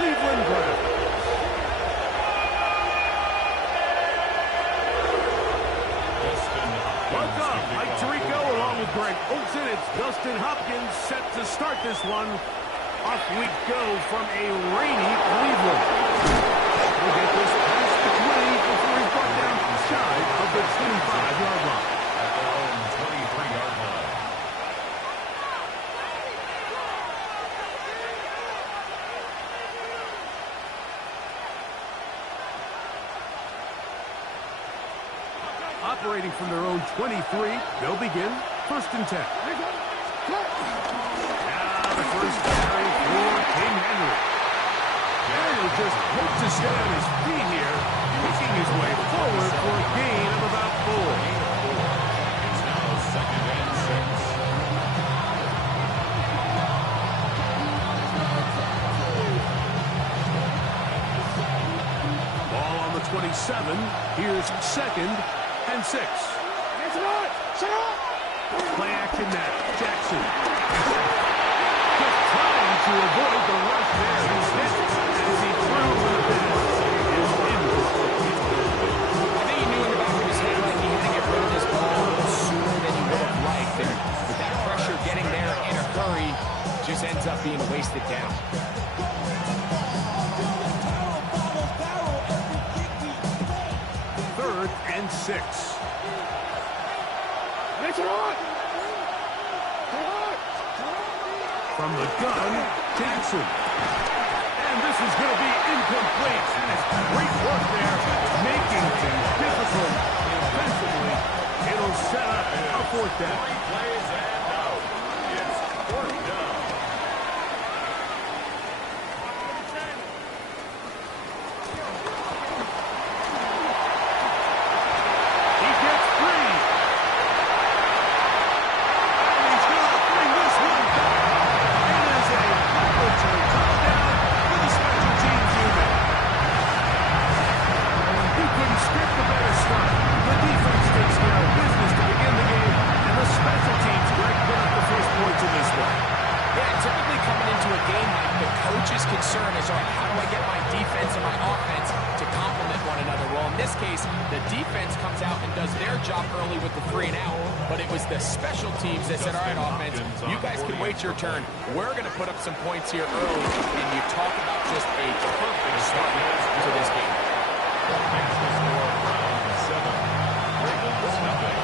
Cleveland Browns. Welcome, Mike Tirico along with Greg Olsen. It's Dustin Hopkins set to start this one. Off we go from a rainy Cleveland. We'll get this past the 20 before he's brought down shy of the 25-yard line. At their own 23-yard line. Operating from their own 23, they'll begin 1st and 10. Now the first carry for King Henry. Henry just hopes to stay on his feet here, making his way forward for a gain of about 4. It's now 2nd and 6. Ball on the 27. Here's 2nd and 6. Play action now. Jackson. Just trying to avoid the rush there. Instead, as he threw for the pass, is incomplete. I think he knew in the back of his head like he had to get rid of this ball sooner than he would have liked. And with that pressure getting there in a hurry, just ends up being wasted down. 3rd and 6. From the gun, Jackson. And this is going to be incomplete. And it's great work there, making things difficult defensively. It'll set up a 4th down. 3 plays and out. It's 4th down. He gets free. And he's going to bring this one back. It is a return touchdown for the special teams unit. He couldn't script a better start. The defense takes care of business to begin the game, and the special teams, Greg, put up the first points in this one. Yeah, typically coming into a game like the coach's concern is, all right, how do I get my defense and my offense to complement one another? Well, in this case, the defense comes out and does their job early with the 3 and out, but it was the special teams that said, all right, offense, you guys can wait your turn. We're going to put up some points here early, and you talk about just a perfect start to this game. Makes the score round 7. Ravens nothing.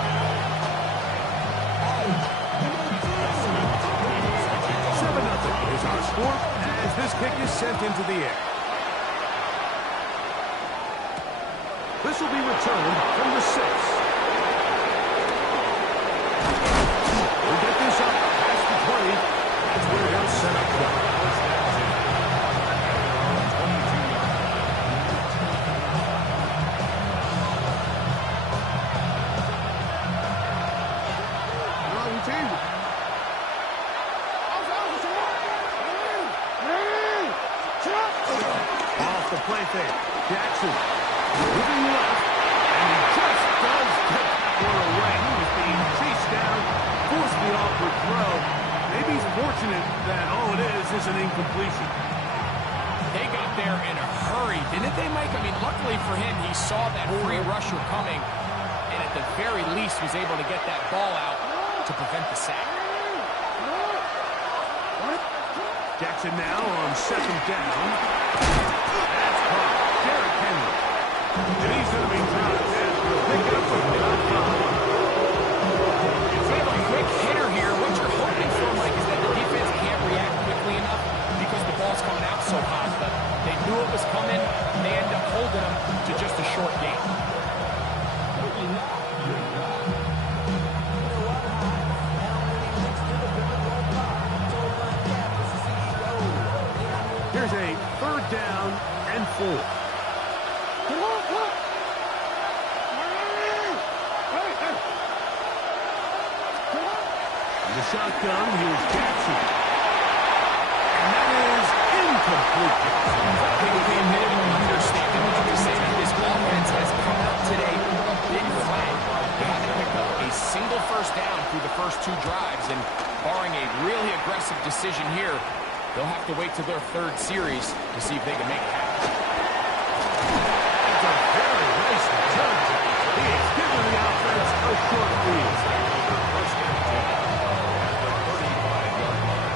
7-0 is our score as this kick is sent into the air. This will be returned from the 6. We'll get this up past the 20. That's where they'll set up shop. Off the play fake. Jackson moving left, and he just does get that one away. He was being chased down, forced the awkward throw. Maybe he's fortunate that all it is an incompletion. They got there in a hurry, didn't they, Mike? I mean, luckily for him, he saw that free rusher coming, and at the very least was able to get that ball out to prevent the sack. Jackson now on 2nd down. That's caught. Derrick Henry. And he's going to be dropped after picking up about 5. If we have a quick hitter here, what you're hoping for, Mike, is that the defense can't react quickly enough because the ball's coming out so hot. But they knew it was coming, and they end up holding them to just a short game. Here's a 3rd down and 4. The shotgun, here's Jackson. And that is incomplete. I think it would be a bit of an understatement to say that this offense has come out today a bit flat. They haven't picked up a single 1st down through the first 2 drives, and barring a really aggressive decision here, They'll have to wait till their third series to see if they can make it happen. It's a very nice return. He is giving the offense a short lead. First and 10 at the 35-yard line.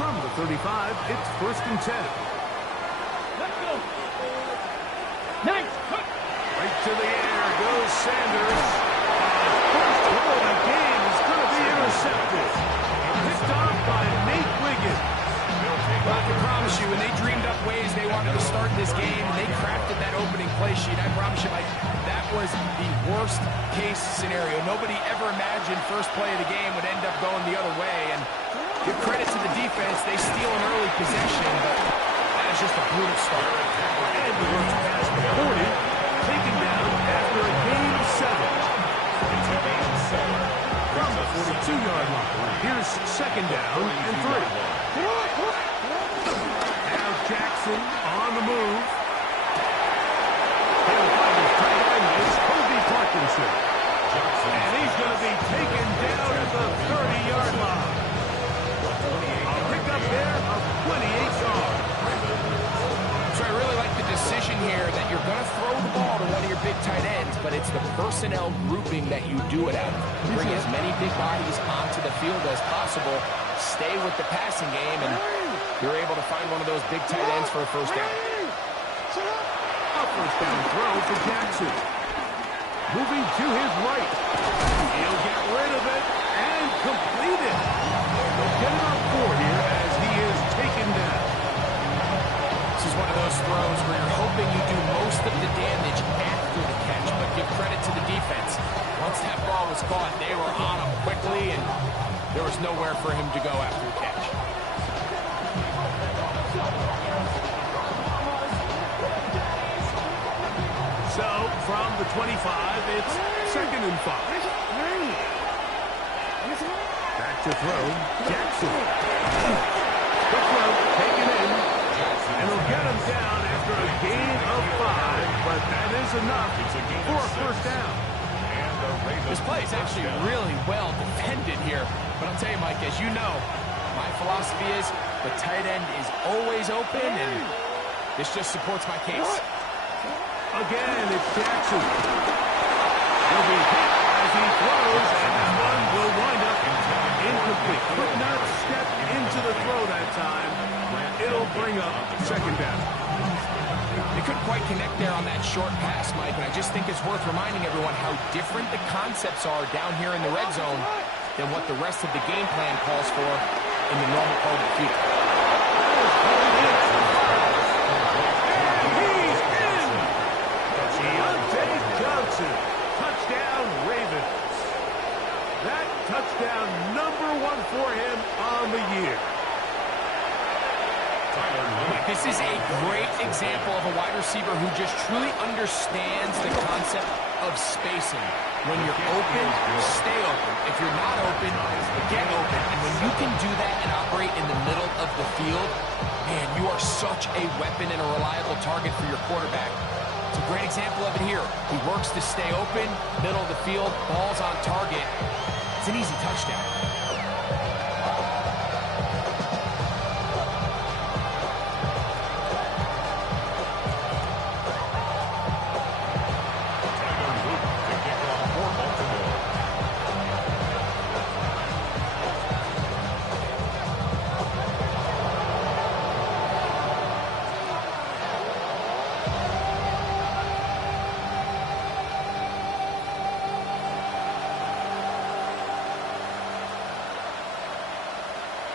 From the 35, it's first and 10. Let's go. Nice. Right to the air goes Sanders. First throw of the game is going to be intercepted. Picked off by Nate Wiggins. Well, I can promise you, when they dreamed up ways they wanted to start this game, and they crafted that opening play sheet, I promise you, Mike, that was the worst case scenario. Nobody ever imagined first play of the game would end up going the other way. And give credit to the defense. They steal an early possession, but that is just a brutal start. And the rush past the 40, taken down after a gain of 7. It's a gain of 7. From the 42-yard line, here's second down and 3. Now Jackson on the move. He'll find his tight end, it's Kobe Parkinson. And he's going to be taken down at the 30-yard line. A pickup there of 28 yards. So I really like the decision here that you're going to throw the ball to one of your big tight ends, but it's the personnel grouping that you do it out of. Bring as many big bodies onto the field as possible, stay with the passing game, and you're able to find one of those big tight ends for a first down. A first down throw for Jackson. Moving to his right. He'll get rid of it and complete it. They'll get it on 4 here as he is taken down. This is one of those throws where you're hoping you do most of the damage after the catch, but give credit to the defense. Once that ball was caught, they were on him quickly, and there was nowhere for him to go after the catch. So, from the 25, it's second and 5. Back to throw, Jackson. The throw taken in, and he'll get him down after a gain of 5, but that is enough for a first down. This play is actually really well defended here, but I'll tell you, Mike, as you know, my philosophy is the tight end is always open, and this just supports my case. Again, it's Jackson. He'll be hit as he throws, and that one will wind up incomplete. Could not step into the throw that time. It'll bring up second down. They couldn't quite connect there on that short pass, Mike, and I just think it's worth reminding everyone how different the concepts are down here in the red zone than what the rest of the game plan calls for in the normal part of the field. Touchdown, Ravens. That touchdown number 1 for him on the year. This is a great example of a wide receiver who just truly understands the concept of spacing. When you're open, stay open. If you're not open, get open. And when you can do that and operate in the middle of the field, man, you are such a weapon and a reliable target for your quarterback. It's a great example of it here. He works to stay open, middle of the field, ball's on target. It's an easy touchdown.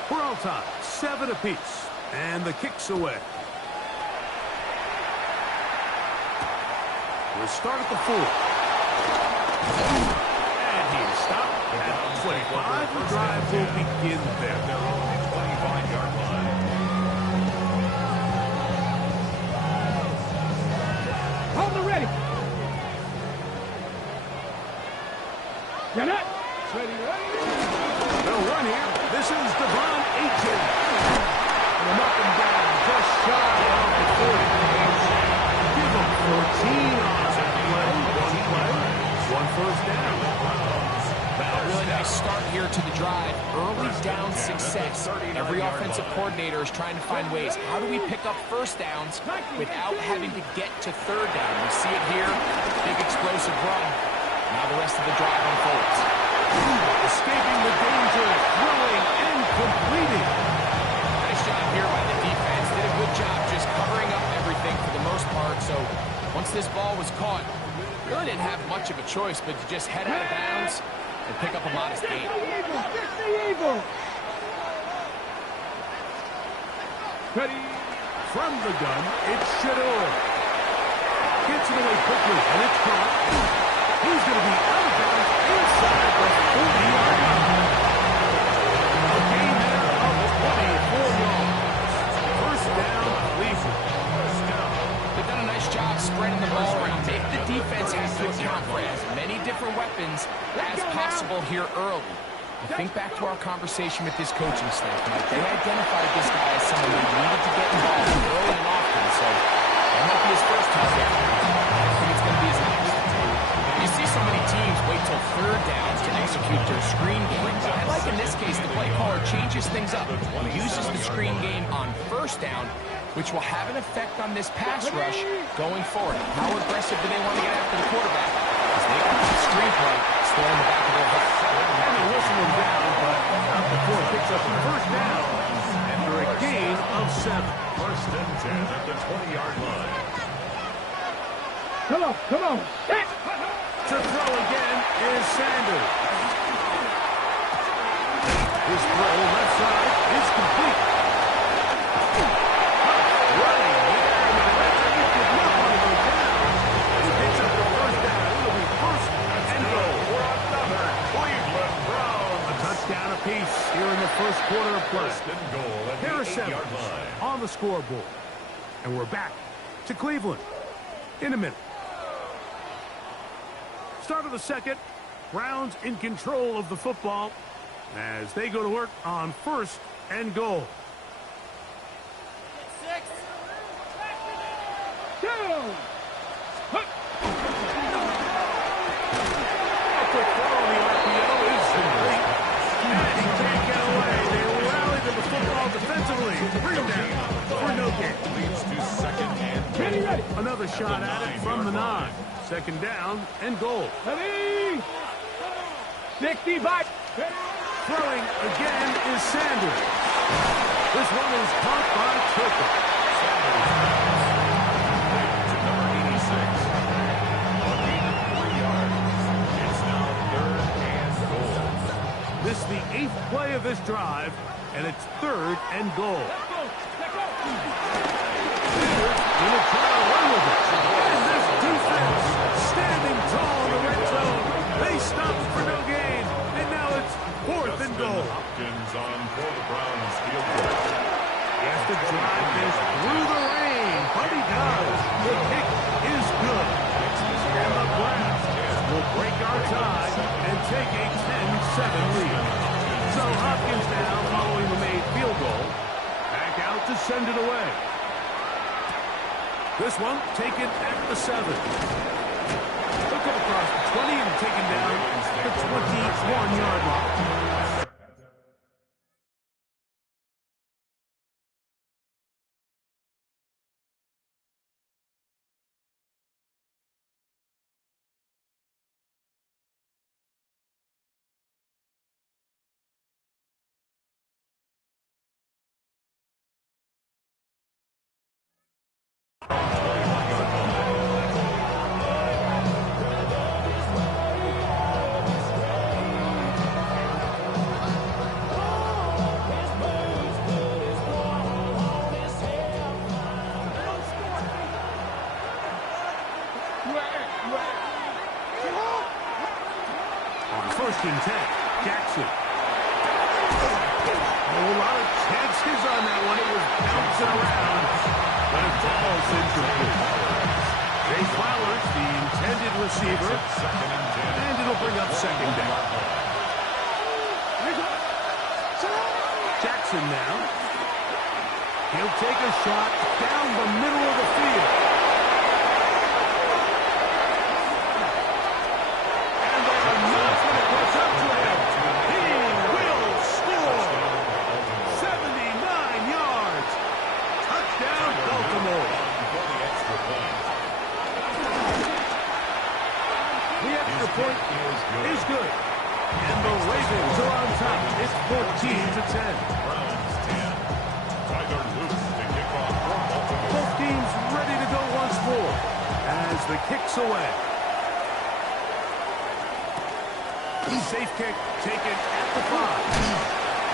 We're all tied, 7 apiece, and the kick's away. We'll start at the 4. And he's stopped at the 25. The drive will begin there. They're on the 25-yard line. Hold it ready. You're not. They'll run here. This is Devon Aitken. And they'll knock him down just shy of the 40. Give him 14 on that play. first down. A really nice start here to the drive. Early down success. Every offensive coordinator is trying to find ways. How do we pick up first downs without having to get to third down? We see it here. Big explosive run. Now the rest of the drive unfolds. Escaping the danger, throwing and completing. Nice job here by the defense. Did a good job just covering up everything for the most part. So once this ball was caught, really didn't have much of a choice but to just head out of bounds and pick up a modest gain. Ready. From the gun, it's Shador. Gets it away quickly, and it's caught. He's going to be out of bounds inside the 40-yard line. A gain there of 24 yards. First down, Cleveland. They've done a nice job spreading the ball around. Make the defense have to account for as many different weapons as possible here early. And think back to our conversation with this coaching staff, Mike. They identified this guy as someone who needed to get involved early and often, so that might be his first target. I think it's going to be his next. You see so many teams wait till third downs to execute their screen game, but I like in this case the play caller changes things up. He uses the screen game on first down, which will have an effect on this pass rush going forward. How aggressive do they want to get after the quarterback? As they got the screen play still in the back of their head. And they whistle him down, but not before it picks up the first down after a gain of 7. First and 10 at the 20-yard line. Come on. To throw again is Sanders. His throw left side is complete. Running there in the red zone. He did not want to go down. He picks up the first down. It'll be first and goal. For another Cleveland Browns. A touchdown apiece here in the first quarter of play. First and goal at Here the are 7 8-yard line. on the scoreboard. And we're back to Cleveland in a minute. Start of the second. Browns in control of the football as they go to work on first and goal. 6. A quick throw on the RPO is complete. And he can't get away. They rally to the football defensively. Bring him down for no gain. Leads to second and Ready. Another shot at it from the 9. Second down and goal. Ready. 65. Throwing again is Sanders. This one is caught by Turpin. to number 86. A gain of 3 yards. It's now third and goal. This is the 8th play of this drive, and it's third and goal. Gonna try to run with it. And this defense standing tall in the red zone. They stopped for no gain, and now it's fourth and goal. Hopkins on for the Browns field goal. He has to drive this through the rain, but he does. The kick is good. And the Browns will break our tie and take a 10-7 lead. So Hopkins now, following the made field goal, back out to send it away. This one taken at the 7. They'll come across the 20 and taken down the 21-yard line. First and 10, Jackson. A lot of chances on that one. It was bouncing around, but it falls incomplete. Jay Flowers, the intended receiver, and it'll bring up second down. Jackson now. He'll take a shot down the middle of the field. The extra point is good. And the Ravens are on top. It's 14-10. Browns 10. Tyler Luce to kick off for Baltimore. Both teams ready to go once more as the kick's away. Safe kick taken at the 5.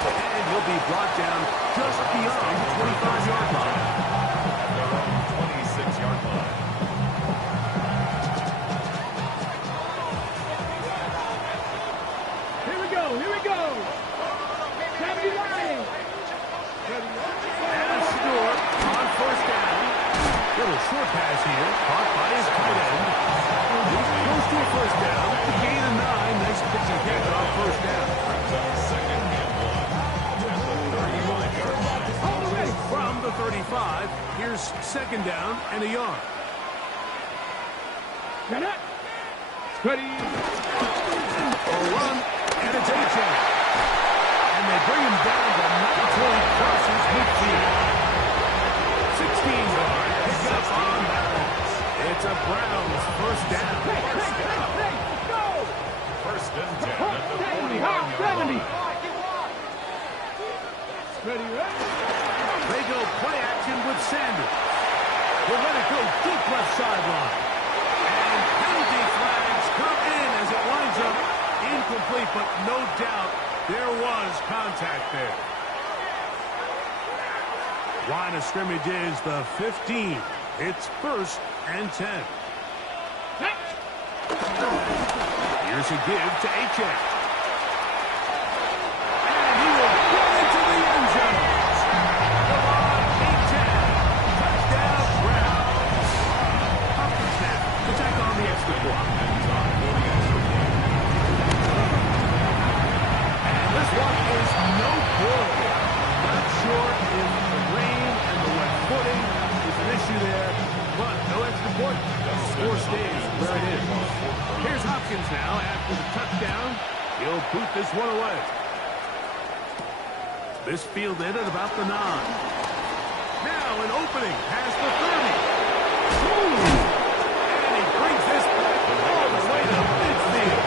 And he'll be brought down just beyond the 25-yard line. At their own 26-yard line. Here we go. Here we go. 79. And Stewart on first down. Little short pass here, caught by his tight end. He's close to a first down. The gain of 9. Nice pitch and catch on first down. Second and 1. At the 35-yard line. From the 35, here's second down and a yard. Got it. Ready. A run, and it's A-Chain. And they bring him down to 9 crosses midfield. 16-yard pickup on that one. It's a Browns first down. Hey, go. First and 10 at the 49-yard line. Ready. They go play action with Sanders. We'll let it go deep left sideline. And penalty flags come in as it winds up incomplete, but no doubt there was contact there. Line of scrimmage is the 15. It's first and 10. Here's a give to H.F. And he will get into the end zone. Come on, H.F. Touchdown, Browns. Hopkins now to take on the extra point. And this one is no good. Not sure if the rain and the wet footing is an issue there, but no extra point. The score stays where it is. Here's Hopkins now after the touchdown. He'll boot this one away. This fielded at about the 9. Now an opening past the 30. Ooh. And he brings this back all the way to midfield.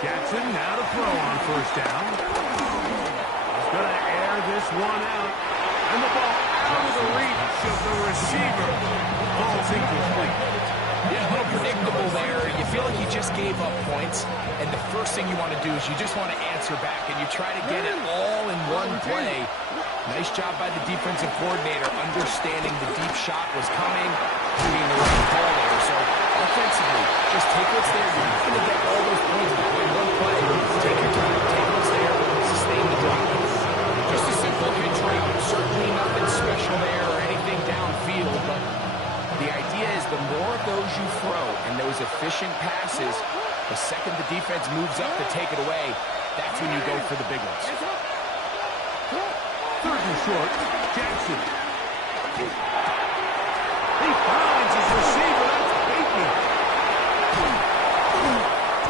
Jackson now to throw on first down. He's going to air this one out. And the ball out of the reach of the receiver. Ball's incomplete. Yeah, a little predictable there. You feel like you just gave up points, and the first thing you want to do is you just want to answer back, and you try to get it all in one play. Nice job by the defensive coordinator, understanding the deep shot was coming, doing the right call there. So offensively, just take what's there. You're not going to get all those points in one play. Take your time, take what's there, sustain the drive. Just a simple hitch route, certainly nothing special there or anything downfield, but the idea is the more of those you throw and those efficient passes, the second the defense moves up to take it away, that's when you go for the big ones. Third and short, Jackson. He finds his receiver. That's Bateman.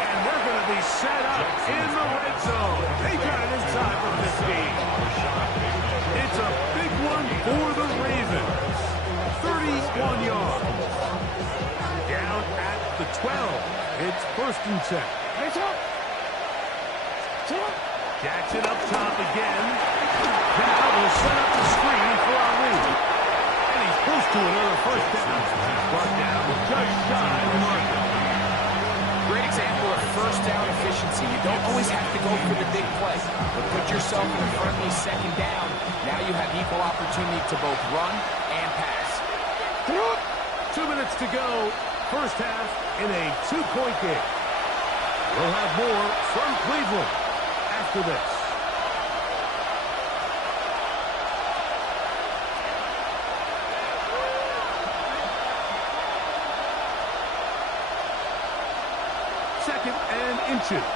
And they're going to be set up in the red zone. They got it inside from this game. It's a big one for the Ravens. 31 yards. Down at the 12. It's first and 10. Jackson up top again. Now will set up the screen for Ali. And he's close to another first down. Brought down just shy of the marker. Great example of first down efficiency. You don't always have to go for the big play, but put yourself in a friendly second down. Now you have equal opportunity to both run and pass. 2 minutes to go. First half in a 2-point game. We'll have more from Cleveland after this. Second and inches.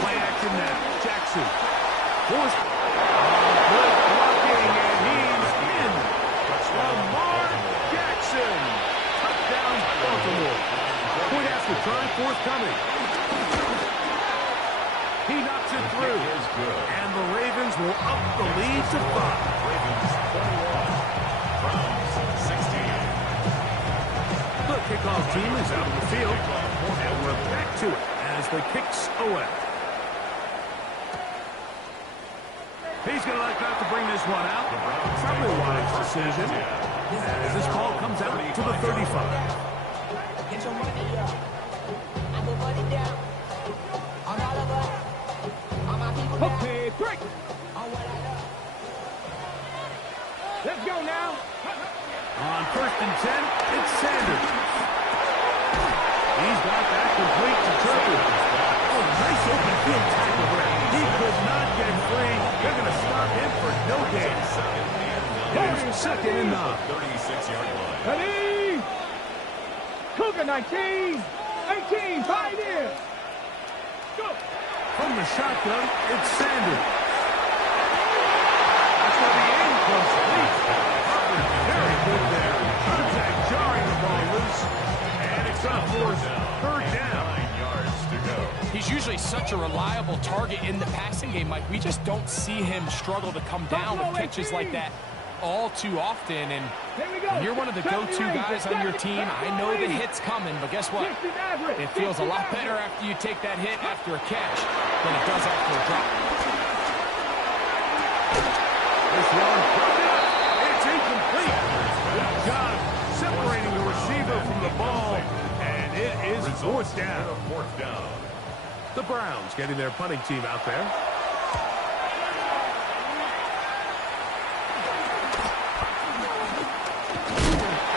Play action now. Jackson. Forced. Good blocking. the kicks away. He's going to like that to bring this one out. Probably a wise decision. As this ball comes out to the 35. Get your money up. I put money down. On all of us. On my people now. Okay, break. On what I love. Let's go now. On 1st and 10, it's Sanders. He's got that complete to Turpin. Oh, nice open field tackle there. He could not get free. They're going to stop him for no gain. There's 2nd and 9. 36-yard line. Ready? Cougar 19, 18, Pioneer. Go. From the shotgun, it's Sanders. That's where the incomplete. Very good there. Contact jarring the ball loose. And it's up for 3rd down. 9 yards to go. He's usually such a reliable target in the passing game, Mike. We just don't see him struggle to come down with catches like that all too often. And Here we go. when you're one of the go-to guys on your team, I know the hit's coming, but guess what? It feels a lot better after you take that hit after a catch than it does after a drop. This one, it's incomplete. Good job separating the receiver from the ball, and it is 4th down. 4th down. The Browns getting their punting team out there.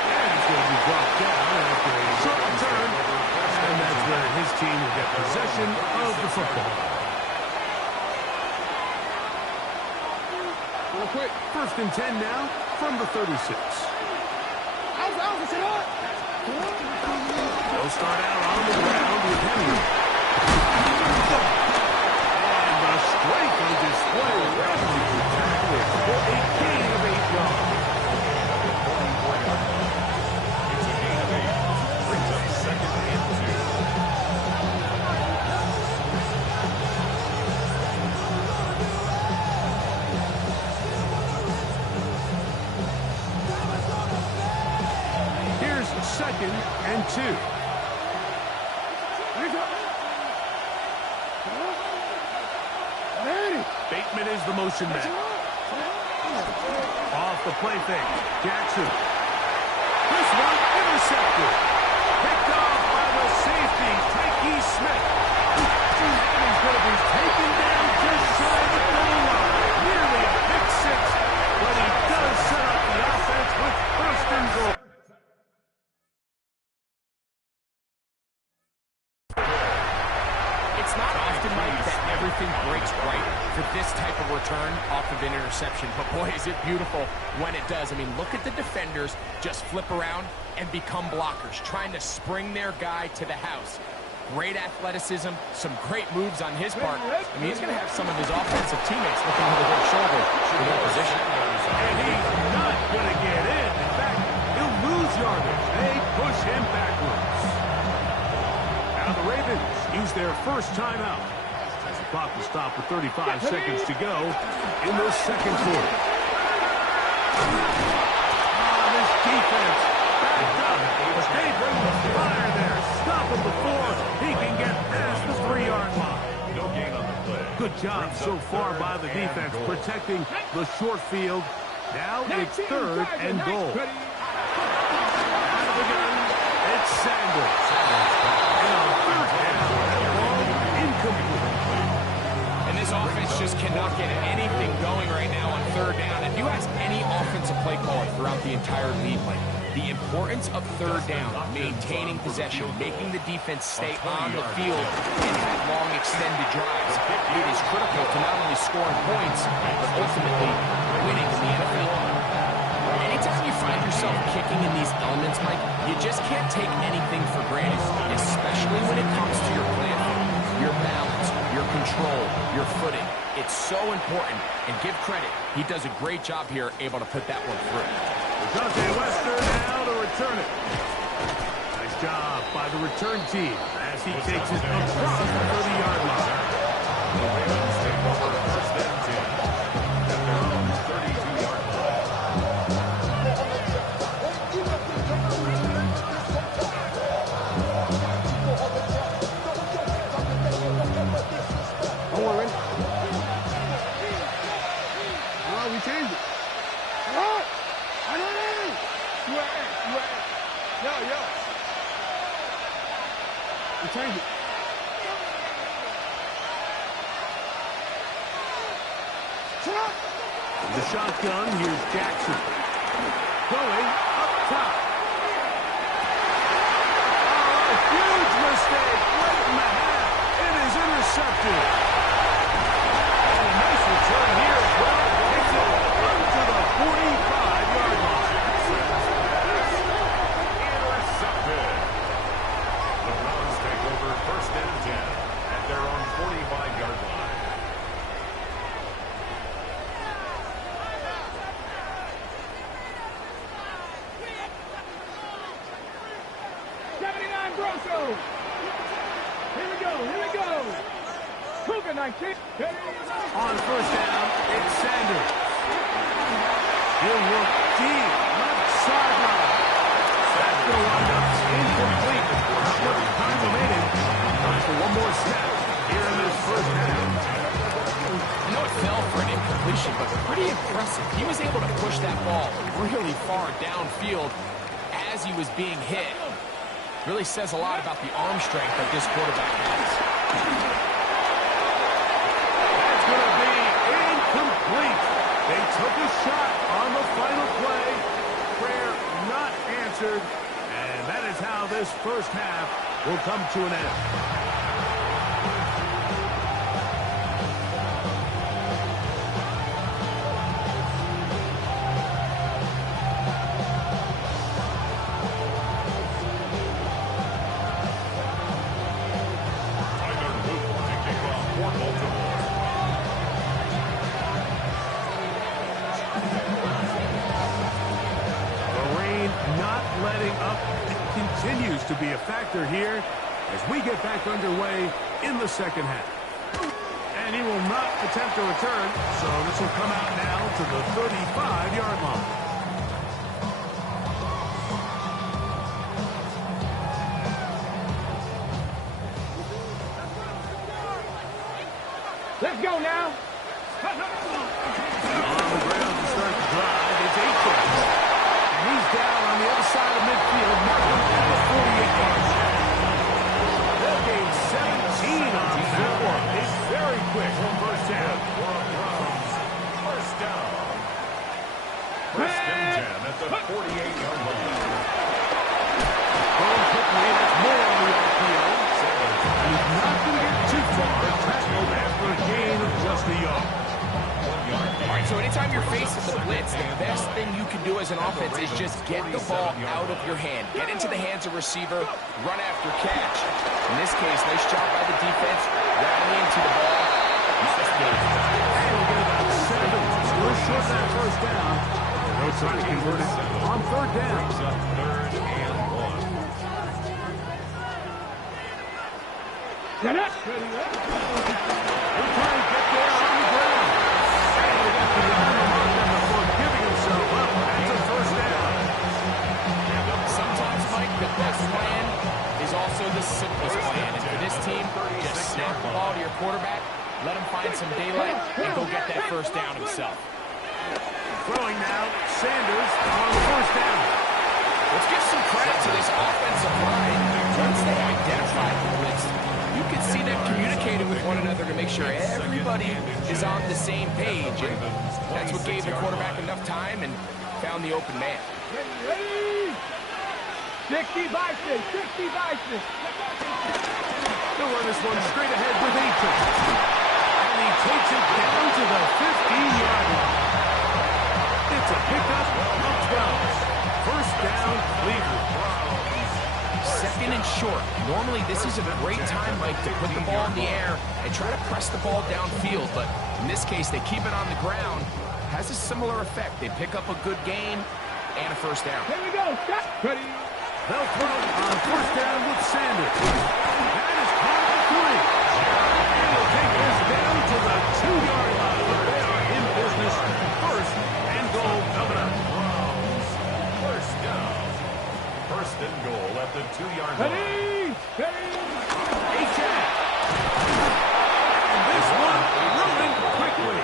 And he's going to be dropped down after a short return, and that's where his team will get possession of the football. Real quick. 1st and 10 now from the 36. They'll start out on the ground with Henry. And the strength on display rapidly tackling for a gain of 8 yards. It's a gain of 8. Brings up 2nd and 2. Here's 2nd and 2. Bateman is the motion man. Off the play fake. Jackson. This one intercepted. Picked off by the safety, Tyke Smith. And he's going to be taken down just shy of the goal line. Nearly a pick six, but he does set up the offense with 1st and goal. It's not often, Mike, that everything breaks right for this type of return off of an interception. But boy, is it beautiful when it does. I mean, look at the defenders just flip around and become blockers, trying to spring their guy to the house. Great athleticism, some great moves on his part. I mean, he's going to have some of his offensive teammates looking over their shoulder in that position. And he's not going to get in. In fact, he'll lose yardage. They push him backwards. Now the Ravens use their first timeout as the clock will stop with 35 seconds to go in the 2nd quarter. This defense backed up, but they bring the fire there. Stop him before he can get past the 3-yard line. No gain on the play. Good job so far by the defense protecting the short field. Now it's 3rd and goal. Out of the gun, it's Sanders. And on 3rd down, that ball incomplete. And this offense just cannot get anything going right now on 3rd down. If you ask any offensive play caller throughout the entire league, like the importance of 3rd down, maintaining possession, making the defense stay on the field and have long extended drives, it is critical to not only scoring points, but ultimately winning in the NFL. Anytime you find yourself kicking in these elements, Mike, you just can't take anything for granted, especially when it comes to your plan, your balance, your control, your footing. It's so important, and give credit. He does a great job here, able to put that one through. Dante Western now to return it. Nice job by the return team as he takes it across the 30-yard line. The Ravens take over 1st and 10 at their own 32-yard line. take it. The shotgun, here's Jackson. Going up top. Oh, huge mistake late in the half. It is intercepted. And a nice return here as well. Takes it up to the 45-yard line. Intercepted. The Browns take over first and 10 at their own 45-yard line. Here we go. Cougar 19. On first down, it's Sanders. He'll look deep, left sideline. That's going to wind up incomplete. Not much time remaining. Time for one more snap here in this first half. I know it fell for an incompletion, but pretty impressive. He was able to push that ball really far downfield as he was being hit. Really says a lot about the arm strength that this quarterback has. That's going to be incomplete. They took a shot on the final play. Prayer not answered. And that is how this first half will come to an end. Continues to be a factor here as we get back underway in the second half. And he will not attempt a return, so this will come out now to the 35-yard line. Let's go now. On the ground to start the drive, it's Aiken. And he's down on the other side of midfield, marking at the 48-yard line. They'll gain 17 on that one. It's very quick on first down. First down. First and 10 at the 48-yard line. Going quickly, that's more on the RPO. He's not going to get too far. Tackled after a gain of just a yard. All right, so anytime you're facing the blitz, the best thing you can do as an offense is just get the ball out of your hand. Get into the hands of receiver, run after catch. In this case, nice job by the defense, rallying to the ball. Nice game. And we'll get about 7. Still short of that first down. They'll try to convert it on third down. Third and 1. Get up. We're trying to get there on the ground. And they got the momentum before giving himself up. That's a first down. Sometimes, Mike, the best plan is also the simplest plan. And for this team, just snap the ball to your quarterback, let him find some daylight, and go get that first down himself. Throwing now, Sanders on first down. Let's give some credit to this offensive line. Once they identified the blitz, you can see them communicating with one another to make sure everybody is on the same page. And that's what gave the quarterback enough time and found the open man. Ready? 60 by 6. 60 by 6. They'll run this one straight ahead with Aiken. And he takes it down to the 15-yard line. It's a pickup of 12. First down, Cleveland. Second and short. Normally, this is a great time, Mike, to put the ball in the air and try to press the ball downfield. But in this case, they keep it on the ground. Has a similar effect. They pick up a good gain and a first down. Here we go. Stop. Ready? They'll throw on first down with Sanders. That is caught at 3. And they'll take this down to the 2-yard line. They are in business. First and goal coming up. First down. First and goal at the 2-yard line. Ready? Ready? Aiken. And this one moving quickly.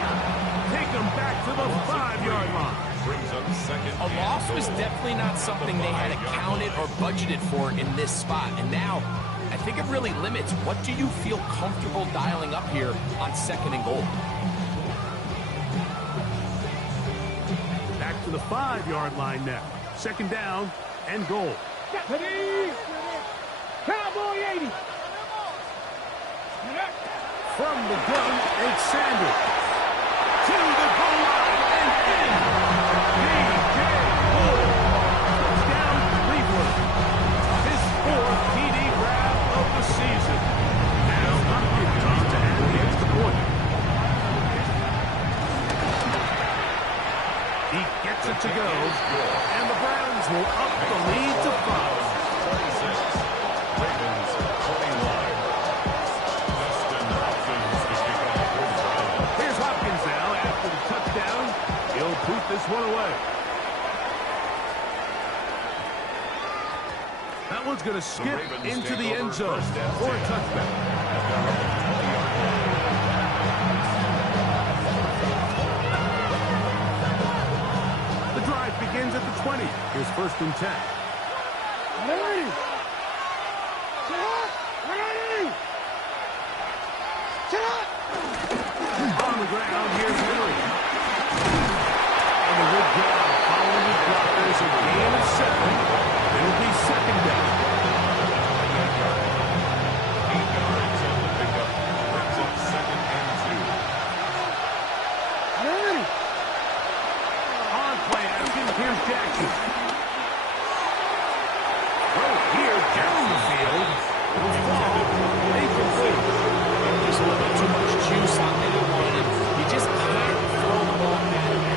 Take them back to the 5-yard line. Brings up second. A loss was definitely not something they had accounted or budgeted for in this spot. And now I think it really limits what do you feel comfortable dialing up here on 2nd and goal. Back to the 5-yard line now. 2nd down and goal. Ready? Cowboy 80. From the gun, it's Sanders. To the goal line and in. B.J. Moore. Touchdown, Cleveland. His 4th TD grab of the season. Now Hopkins on to add the extra point. He gets it to go. And the Browns will up the lead to 5. 26. Ravens 21. Here's Hopkins now after the touchdown. He'll boot this one away. That one's going to skip into the end zone for a touchdown. The drive begins at the 20. Here's 1st and 10. Ready? Ready? On the ground, here's Henry. And a good job following the drop. There's a gain of 7. It'll be 2nd down. 8 yards on the pickup. Brings up 2nd and 2. Ready? On play action, here's Jackson. Right here, down the field. It'll fall. Incomplete. Just a little bit too much juice on that one, and you just can't throw the ball at him.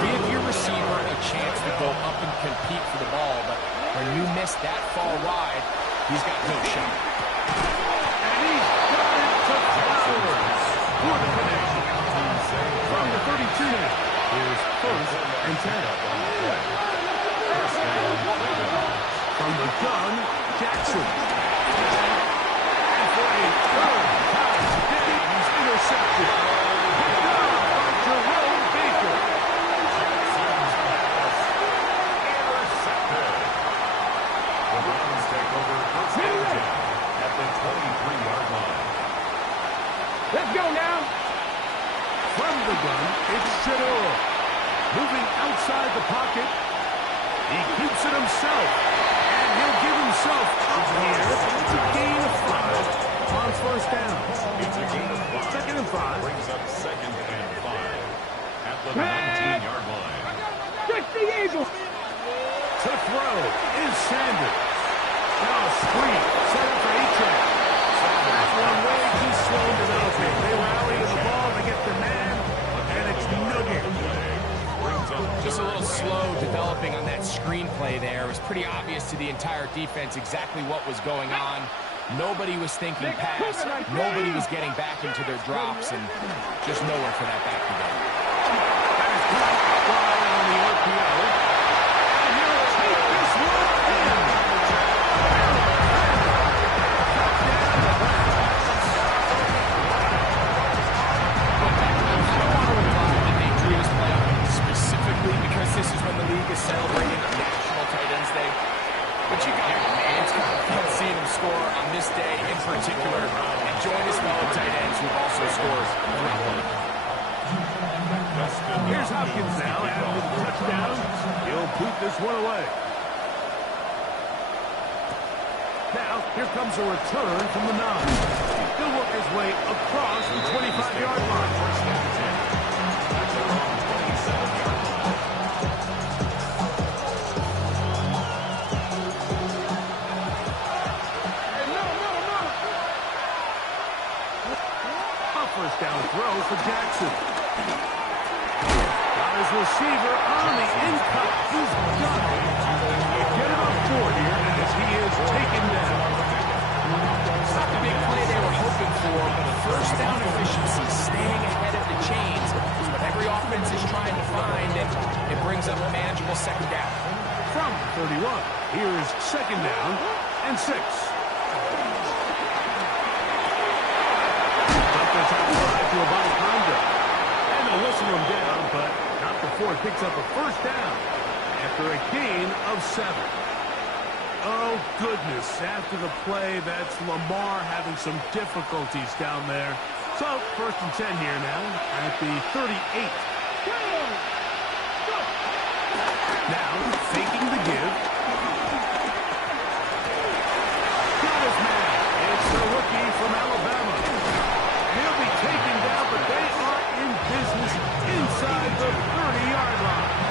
Give your receiver a chance to go up and compete for the ball, but when you miss that far wide, he's got no shot. And he's got it to Flowers for the connection. From the 32 now, here's 1st and 10. From the gun, Jackson. And for a 3rd time today, he's intercepted. Picked up by Jerome Baker. Intercepted. The Browns take over 1st and 10 at the 23-yard line. Let's go now. From the gun, it's Shador. Moving outside the pocket. He keeps it himself. And he'll give himself up here. It's a gain of 5 on 1st down. It's a gain of 5. 2nd and 5. Brings up 2nd and 5 at the 19-yard line. 60 Eagles. To throw is Sanders. Now a screen set up for A-Track. That one way too slow developing. They rally to the ball, they get the man, and it's no good. Just a little slow developing on that screenplay there. It was pretty obvious to the entire defense exactly what was going on. Nobody was thinking pass. Nobody was getting back into their drops, and just nowhere for that back to go. That is good on the RPO. And he'll take this one in. Specifically because this is when the league is celebrating National Tight Ends Day. But you got it, man. It's kind of fun seeing him score on this day in particular and join his fellow tight ends who've also scored throughout the league. Here's Hopkins now after the touchdown. He'll boot this one away. Now, here comes a return from the 9. He'll work his way across the 25-yard line. First down throw for Jackson. Got his receiver on the in-cut. He's got it. Get him up 4 here as he is taken down. It's not the big play they were hoping for, but first down efficiency, staying ahead of the chains is what every offense is trying to find, and it brings up a manageable 2nd down. From 31, here is 2nd down and 6. To a body conduct. And they'll whistle him down, but not before it picks up a 1st down after a gain of 7. Oh, goodness. After the play, that's Lamar having some difficulties down there. So, 1st and 10 here now at the 38. Now, faking the give. Got his man. It's the rookie from Alabama. He'll be taken down, but they are in business inside the 30-yard line.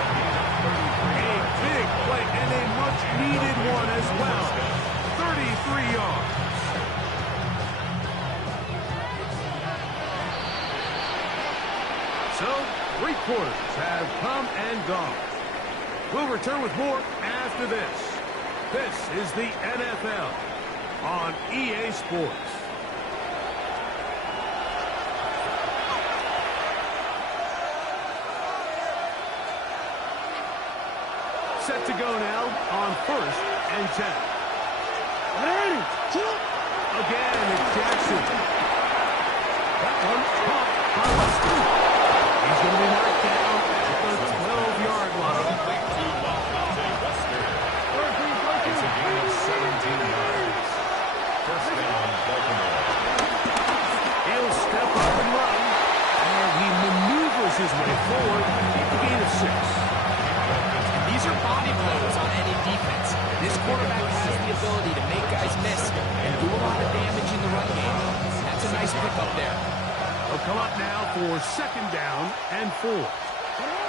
A big play and a much-needed one as well. 33 yards. So, 3 quarters have come and gone. We'll return with more after this. This is the NFL on EA Sports. Set to go now on 1st and 10. Again, it's Jackson. That one caught by Weston. He's going to be knocked down at the 12-yard line. It's a gain of 17 yards. 1st down, Baltimore. He'll step up and run. And he maneuvers his way forward. A gain of 6. These are body blows on any defense. This quarterback has the ability to make guys miss and do a lot of damage in the run game. That's a nice pickup there. They'll come up now for 2nd down and 4.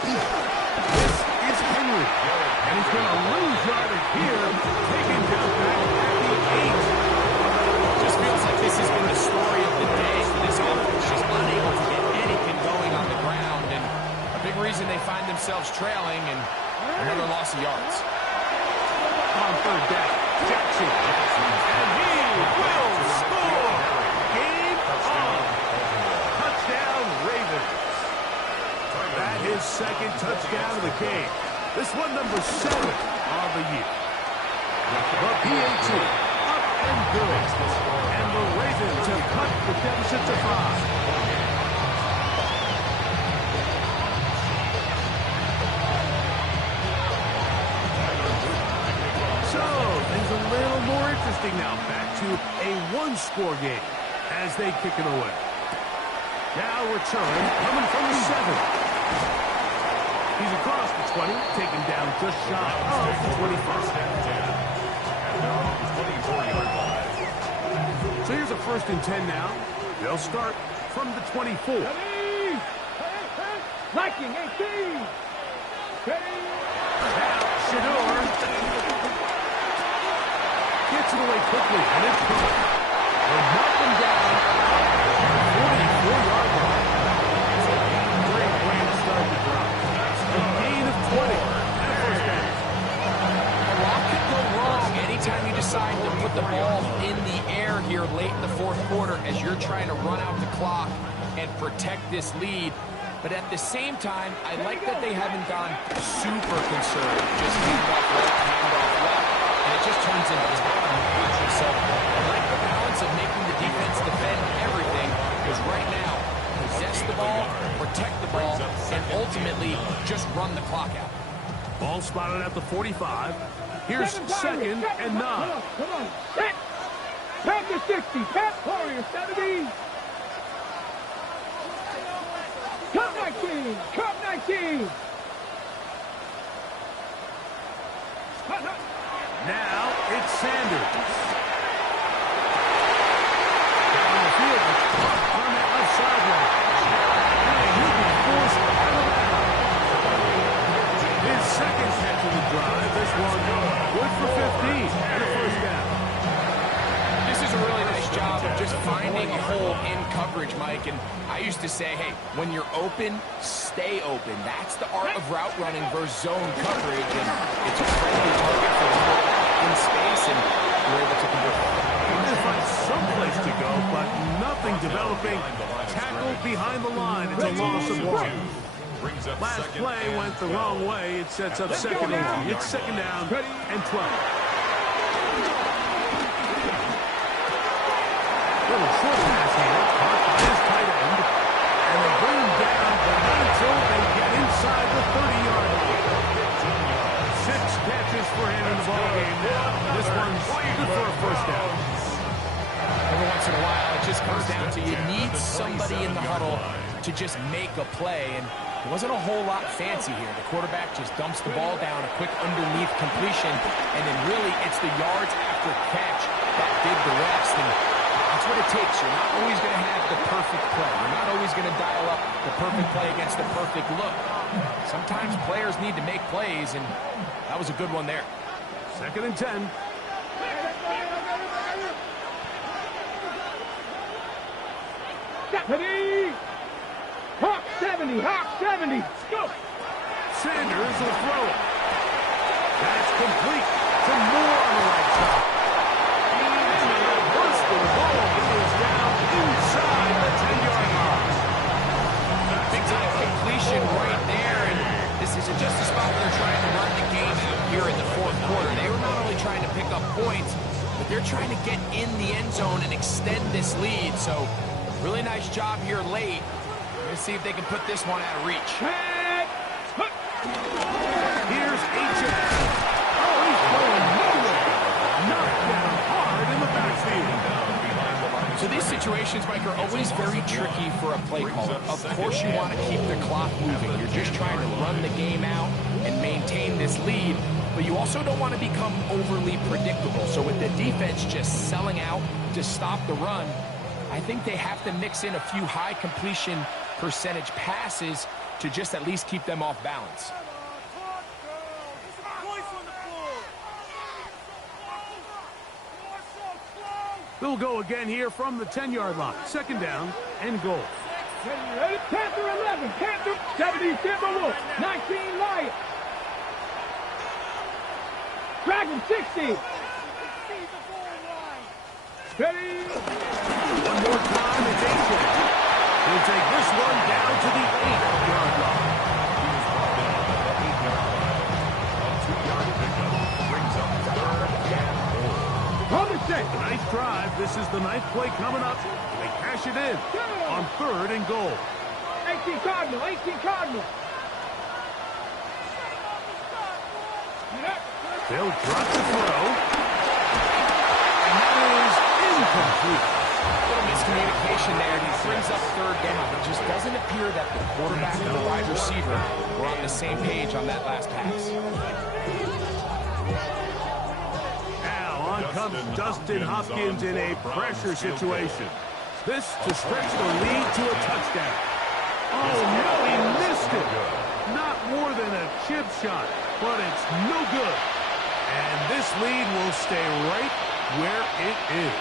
This is Henry. And he's going to lose yardage here. Taken down back at the 8. Just feels like this has been the story of the day for this offense. Just unable to get anything going on the ground. And a big reason they find themselves trailing and another loss of yards. On 3rd down, Jackson. And he will score. Game on. Touchdown, Ravens. That is 2nd touchdown of the game. This one number 7 of the year. The PAT up and good. And the Ravens have cut the deficit to 5. So, things a little more interesting now. Back to a 1-score game as they kick it away. Now return coming from the 7. He's across the 20, taken down just shy of the 21st. So here's a 1st and 10 now. They'll start from the 24. Liking 18. Now, Shador gets it away quickly, and it's coming. They'll knock him down at the 44-yard line. Great way to start the drive. A gain of 20 and a 1st down. A lot could go wrong anytime you decide to put the ball in the air here late in the 4th quarter as you're trying to run out the clock and protect this lead. But at the same time, I like that they haven't gone super conservative. Just hand off left, and it just turns into time. So I like the balance of making the defense defend everything, because right now, possess the ball, protect the ball, and ultimately just run the clock out. Ball spotted at the 45. Here's 2nd and 9. Come on. Set. Pat to 60. Pat Warrior 70. Cup 19. Cup 19. Now it's Sanders. Down the field, on that left sideline. And he'll be forced out of bounds. His 2nd catch of the drive. This one good for 15 and a 1st down. This is a really nice job of just finding a hole in coverage, Mike. And I used to say, hey, when you're open, stay open. That's the art of route running versus zone coverage. And it's a friendly target for the quarterback in space, and you're able to convert. Trying to find someplace to go, but nothing developing. Tackled behind the line. It's a loss of 1. Last play went the wrong way. It sets up 2nd and 1. It's 2nd down and 12. Little short pass here, caught by his tight end, and they bring him down, but not until they get inside the 30-yard line. 6 catches for him in the ballgame now. This one once in a while, it just comes down to you need somebody in the huddle to just make a play, and it wasn't a whole lot fancy here. The quarterback just dumps the ball down, a quick underneath completion, and then really it's the yards after catch that did the rest, and that's what it takes. You're not always going to have the perfect play. You're not always going to dial up the perfect play against the perfect look. Sometimes players need to make plays, and that was a good one there. 2nd and 10. Ready? Hawk 70, Hawk 70. Go. Sanders will throw it. That's complete to Moore on the right side. And a burst of the ball is down inside the 10-yard line. Big time completion right there, and this isn't just a spot where they're trying to run the game out here in the 4th quarter. They were not only trying to pick up points, but they're trying to get in the end zone and extend this lead. So really nice job here late. We're going to see if they can put this one out of reach. Here's H.S. Oh, he's going nowhere. Knocked down hard in the backfield. So these situations, Mike, are always very tricky for a play caller. Of course you want to keep the clock moving. You're just trying to run the game out and maintain this lead, but you also don't want to become overly predictable. So with the defense just selling out to stop the run, I think they have to mix in a few high completion percentage passes to just at least keep them off balance. They'll go again here from the 10-yard line. 2nd down and goal. Ready? Panther 11, Panther 70, Timberwolf 19, Lion. Dragon 60. Ready? One more time, it's H.S. He'll take this one down to the 8-yard line. Nice drive. This is the 9th play coming up. They cash it in on 3rd and goal. 18 Cardinal, 18 Cardinal. They'll drop the throw. And that is incomplete. A little miscommunication there. He brings up 3rd down. It just doesn't appear that the quarterback and the wide receiver were on the same page on that last pass. On comes Dustin Hopkins in a pressure situation. This to stretch the lead to a touchdown. Oh, no, he missed it. Not more than a chip shot, but it's no good. And this lead will stay right where it is.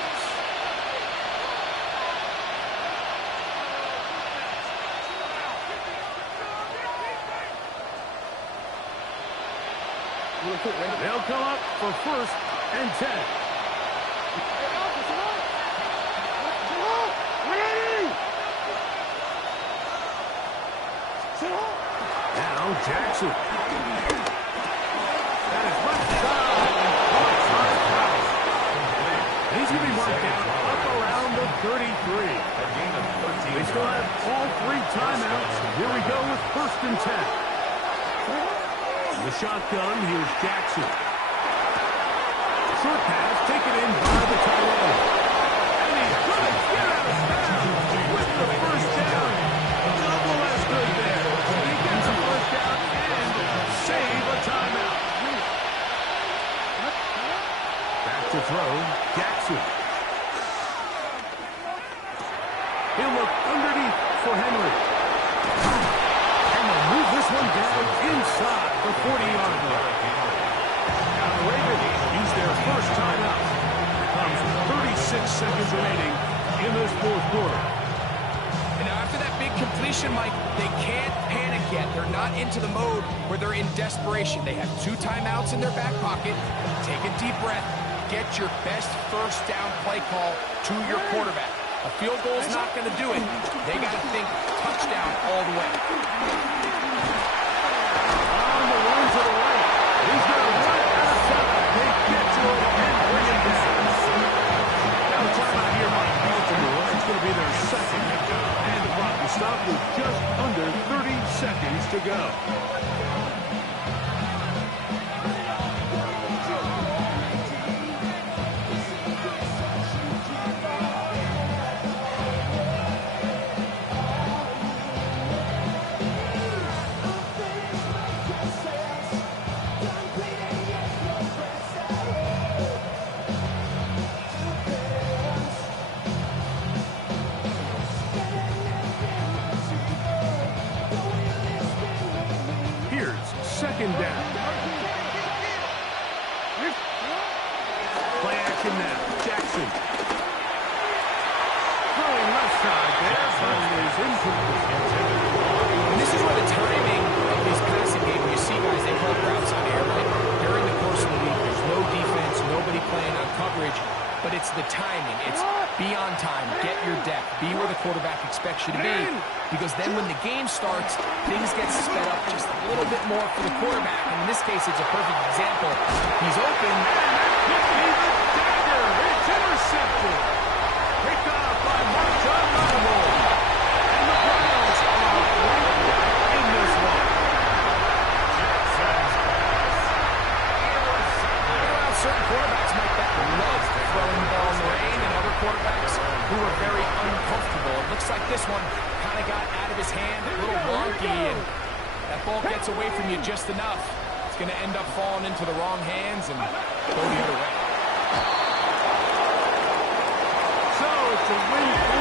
They'll come up for 1st and 10. Now Jackson. That is left side. He's going to be marked down up around the 33. They still have all 3 timeouts. Here we go with 1st and 10. The shotgun, here's Jackson. Short pass, taken in by the tight end. And he's going to get out of bounds with the 1st down. Double as good there. He gets a 1st down and save a timeout. Back to throw, Jackson. He'll look underneath for Henry. And they'll move this one down inside the 40-yard line. Now the Ravens use their 1st timeout. Comes 36 seconds remaining in this 4th quarter. And now after that big completion, Mike, they can't panic yet. They're not into the mode where they're in desperation. They have 2 timeouts in their back pocket. Take a deep breath. Get your best 1st down play call to your quarterback. A field goal is not going to do it. They got to think touchdown all the way. On the run to the right. He's going to run outside. They get to it and bring it down. Now the timeout here by Baltimore. It's going to be their 2nd. And the clock will stop with just under 30 seconds to go. down. Play action now. Jackson. Throwing left side there, but it is incomplete. And this is where the timing of these passing games, you see guys, they call routes on air, right? During the course of the week, there's no defense, nobody playing on coverage, but it's the timing. It's be on time, get your depth, be where the quarterback expects you to be, because then when the game starts, things get sped up just a little bit more for the quarterback. And in this case, it's a perfect example. He's open. It's intercepted. Picked off by Marshall Lattimore. And the Browns are right back in this one. Certain quarterbacks, Mike, that love throwing the ball in the rain, and other quarterbacks who are very uncomfortable. It looks like this one kind of got out of his hand, a little wonky, and that ball gets away from you just enough. It's going to end up falling into the wrong hands and go the other way. So it's a win.